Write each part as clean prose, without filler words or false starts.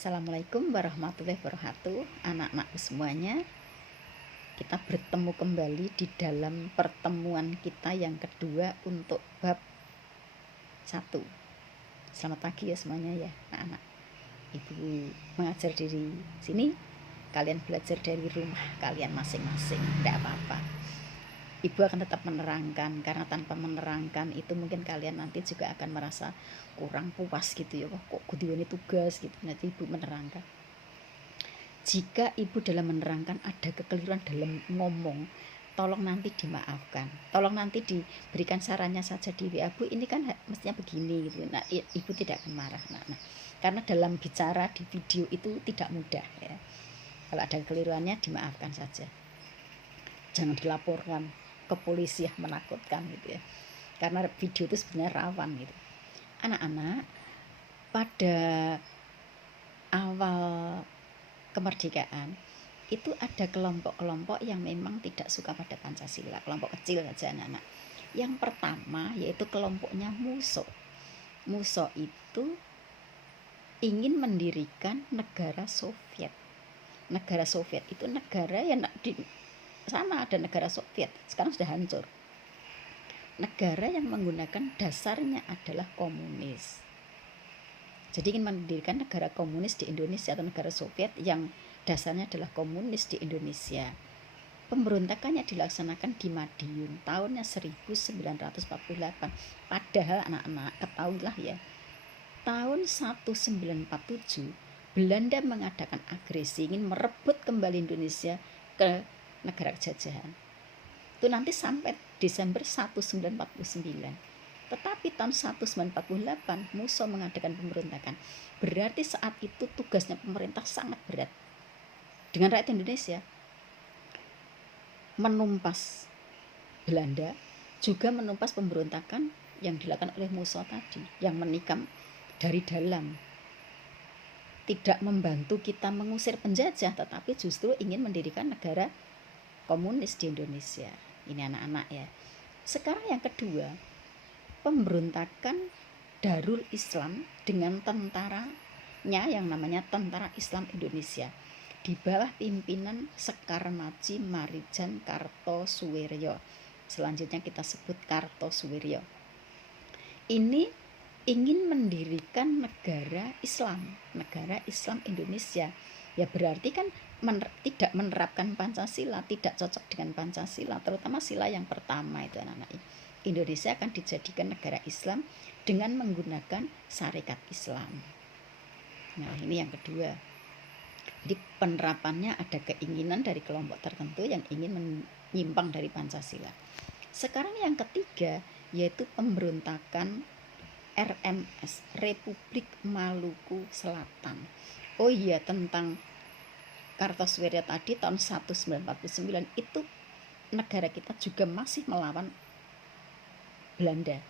Assalamualaikum warahmatullahi wabarakatuh. Anak-anakku semuanya, kita bertemu kembali di dalam pertemuan kita yang kedua untuk bab 1. Selamat pagi ya semuanya ya anak-anak. Ibu mengajar di sini, kalian belajar dari rumah kalian masing-masing, tidak apa-apa. Ibu akan tetap menerangkan, karena tanpa menerangkan itu mungkin kalian nanti juga akan merasa kurang puas gitu ya, kok kudiwani tugas gitu. Nanti ibu menerangkan. Jika ibu dalam menerangkan ada kekeliruan dalam ngomong, tolong nanti dimaafkan, tolong nanti diberikan sarannya saja di WA, Bu ini kan mestinya begini gitu. Nah, ibu tidak akan marah. Nah, karena dalam bicara di video itu tidak mudah ya. Kalau ada kekeliruannya dimaafkan saja, jangan dilaporkan ke polisi yang menakutkan gitu ya, karena video itu sebenarnya rawan gitu. Anak-anak, pada awal kemerdekaan itu ada kelompok-kelompok yang memang tidak suka pada Pancasila, kelompok kecil saja anak-anak. Yang pertama yaitu kelompoknya Musso. Musso itu ingin mendirikan negara Soviet. Negara Soviet itu negara yang di sana ada negara Soviet, sekarang sudah hancur. Negara yang menggunakan dasarnya adalah komunis. Jadi ingin mendirikan negara komunis di Indonesia atau negara Soviet yang dasarnya adalah komunis di Indonesia. Pemberontakannya dilaksanakan di Madiun tahunnya 1948. Padahal anak-anak ketahuilah ya, tahun 1947 Belanda mengadakan agresi, ingin merebut kembali Indonesia ke negara jajahan. Itu nanti sampai Desember 1949. Tetapi tahun 1948 Musso mengadakan pemberontakan. Berarti saat itu tugasnya pemerintah sangat berat dengan rakyat Indonesia, menumpas Belanda, juga menumpas pemberontakan yang dilakukan oleh Musso tadi, yang menikam dari dalam, tidak membantu kita mengusir penjajah, tetapi justru ingin mendirikan negara komunis di Indonesia. Ini anak-anak ya. Sekarang yang kedua, pemberontakan Darul Islam dengan tentaranya yang namanya Tentara Islam Indonesia di bawah pimpinan Sekar Maji Marijan Kartosuwiryo. Selanjutnya kita sebut Kartosuwiryo. Ini ingin mendirikan negara Islam Indonesia. Ya berarti kan tidak menerapkan Pancasila, tidak cocok dengan Pancasila, terutama sila yang pertama itu anak-anak. Indonesia akan dijadikan negara Islam dengan menggunakan syariat Islam. Nah ini yang kedua. Jadi penerapannya ada keinginan dari kelompok tertentu yang ingin menyimpang dari Pancasila. Sekarang yang ketiga yaitu pemberontakan RMS, Republik Maluku Selatan. Oh iya, tentang Kartosuwiryo tadi tahun 1949 itu negara kita juga masih melawan Belanda.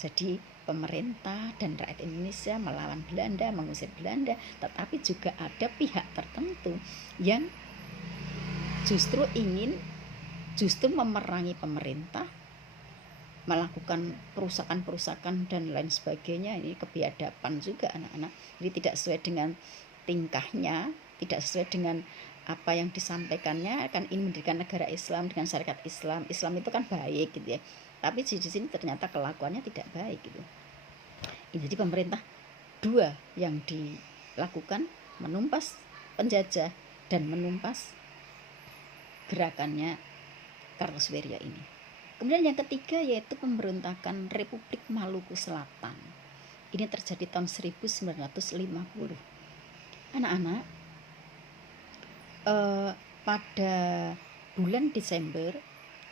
Jadi pemerintah dan rakyat Indonesia melawan Belanda, mengusir Belanda, tetapi juga ada pihak tertentu yang justru ingin memerangi pemerintah, melakukan perusakan dan lain sebagainya. Ini kebiadaban juga anak-anak. Jadi tidak sesuai dengan tingkahnya, tidak sesuai dengan apa yang disampaikannya, akan ingin mendirikan negara Islam dengan syariat Islam. Islam itu kan baik gitu ya. Tapi di sini ternyata kelakuannya tidak baik gitu. Jadi pemerintah dua yang dilakukan, menumpas penjajah dan menumpas gerakannya Kartosuwiryo ini. Kemudian yang ketiga yaitu pemberontakan Republik Maluku Selatan. Ini terjadi tahun 1950. Anak-anak, pada bulan Desember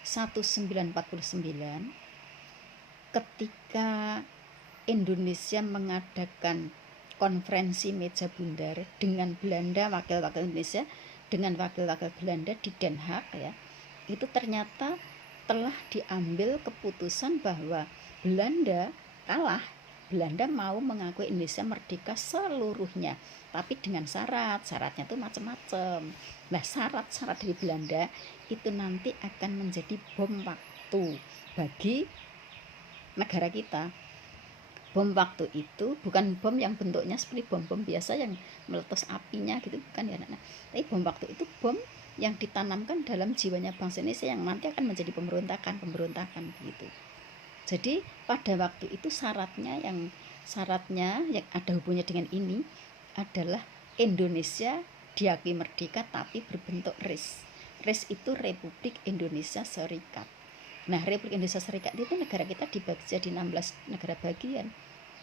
1949 ketika Indonesia mengadakan konferensi meja bundar dengan Belanda, wakil-wakil Indonesia dengan wakil-wakil Belanda di Den Haag ya, itu ternyata telah diambil keputusan bahwa Belanda kalah. Belanda mau mengakui Indonesia merdeka seluruhnya, tapi dengan syaratnya itu macam-macam. Nah syarat dari Belanda itu nanti akan menjadi bom waktu bagi negara kita. Bom waktu itu bukan bom yang bentuknya seperti bom-bom biasa yang meletus apinya gitu, bukan ya anak-anak. Tapi bom waktu itu bom yang ditanamkan dalam jiwanya bangsa Indonesia yang nanti akan menjadi pemberontakan gitu. Jadi pada waktu itu syaratnya yang ada hubungannya dengan ini adalah Indonesia diakui merdeka tapi berbentuk RIS. RIS itu Republik Indonesia Serikat. Nah, Republik Indonesia Serikat itu negara kita dibagi jadi 16 negara bagian.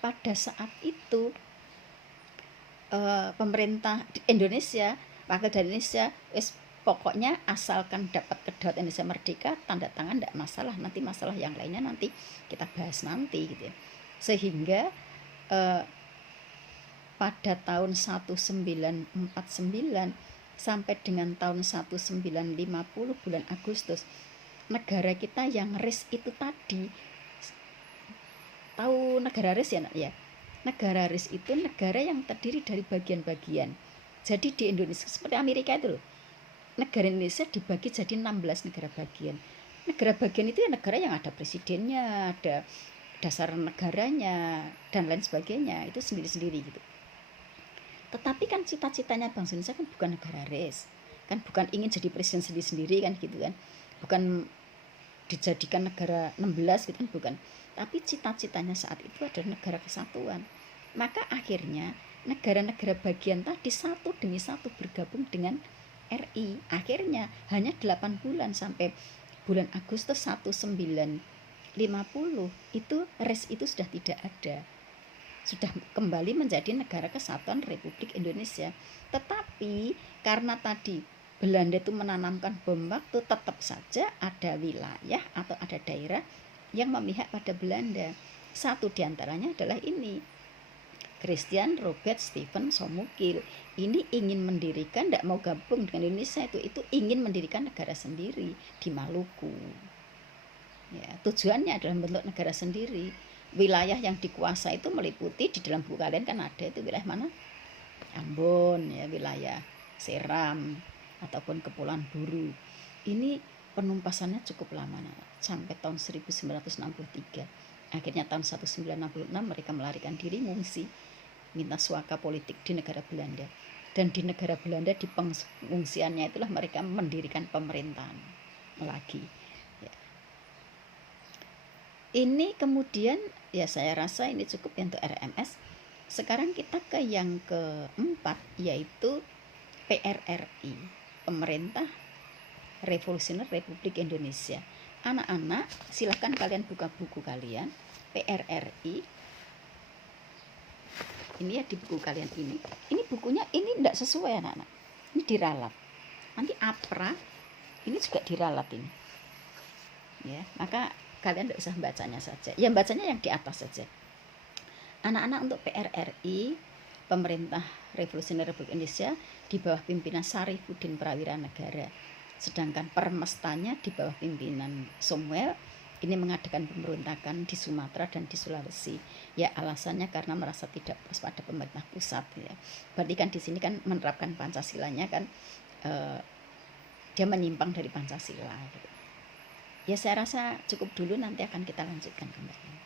Pada saat itu pemerintah Indonesia, wakil dari Indonesia, pokoknya asalkan dapat kedaulatan Indonesia merdeka, tanda tangan tidak masalah. Nanti masalah yang lainnya nanti kita bahas nanti gitu ya. Sehingga pada tahun 1949 sampai dengan tahun 1950 bulan Agustus, negara kita yang RIS itu tadi, tahu negara RIS ya nak ya? Negara RIS itu negara yang terdiri dari bagian-bagian. Jadi di Indonesia seperti Amerika itu loh, negara Indonesia dibagi jadi 16 negara bagian. Negara bagian itu ya negara yang ada presidennya, ada dasar negaranya, dan lain sebagainya, itu sendiri-sendiri gitu. Tetapi kan cita-citanya bangsa Indonesia kan bukan negara RIS, kan bukan ingin jadi presiden sendiri-sendiri kan gitu kan, bukan dijadikan negara 16 gitu kan, bukan. Tapi cita-citanya saat itu adalah negara kesatuan. Maka akhirnya negara-negara bagian tadi satu demi satu bergabung dengan RI. Akhirnya hanya 8 bulan sampai bulan Agustus 1950 itu RIS itu sudah tidak ada. Sudah kembali menjadi negara kesatuan Republik Indonesia. Tetapi karena tadi Belanda itu menanamkan bom waktu, tetap saja ada wilayah atau ada daerah yang memihak pada Belanda. Satu diantaranya adalah ini, Christian Robert Stephen Somukil. Ini ingin mendirikan, tidak mau gabung dengan Indonesia, itu ingin mendirikan negara sendiri di Maluku. Ya, tujuannya adalah membentuk negara sendiri. Wilayah yang dikuasai itu meliputi, di dalam buku kalian kan ada itu wilayah mana? Ambon, ya, wilayah Seram, ataupun Kepulauan Buru. Ini penumpasannya cukup lama, sampai tahun 1963. Akhirnya tahun 1966 mereka melarikan diri, ngungsi, minta suaka politik di negara Belanda. Dan di negara Belanda, di pengungsiannya itulah mereka mendirikan pemerintahan lagi. Ya. Ini kemudian ya saya rasa ini cukup untuk RMS. Sekarang kita ke yang keempat, yaitu PRRI, Pemerintah Revolusioner Republik Indonesia. Anak-anak, silahkan kalian buka buku kalian, PRRI. Ini ya di buku kalian ini. Ini bukunya ini tidak sesuai anak-anak. Ini diralat. Nanti APRA ini juga diralat ini. Ya, maka kalian tidak usah bacanya saja. Ya bacanya yang di atas saja. Anak-anak, untuk PRRI, Pemerintah Revolusioner Republik Indonesia, di bawah pimpinan Sarifuddin Prawira Negara. Sedangkan Permestanya di bawah pimpinan Samuel ini mengadakan pemberontakan di Sumatera dan di Sulawesi. Ya alasannya karena merasa tidak puas pada pemerintah pusat. Ya. Berarti kan di sini kan menerapkan Pancasilanya kan dia menyimpang dari Pancasila. Gitu. Ya saya rasa cukup dulu, nanti akan kita lanjutkan kembali.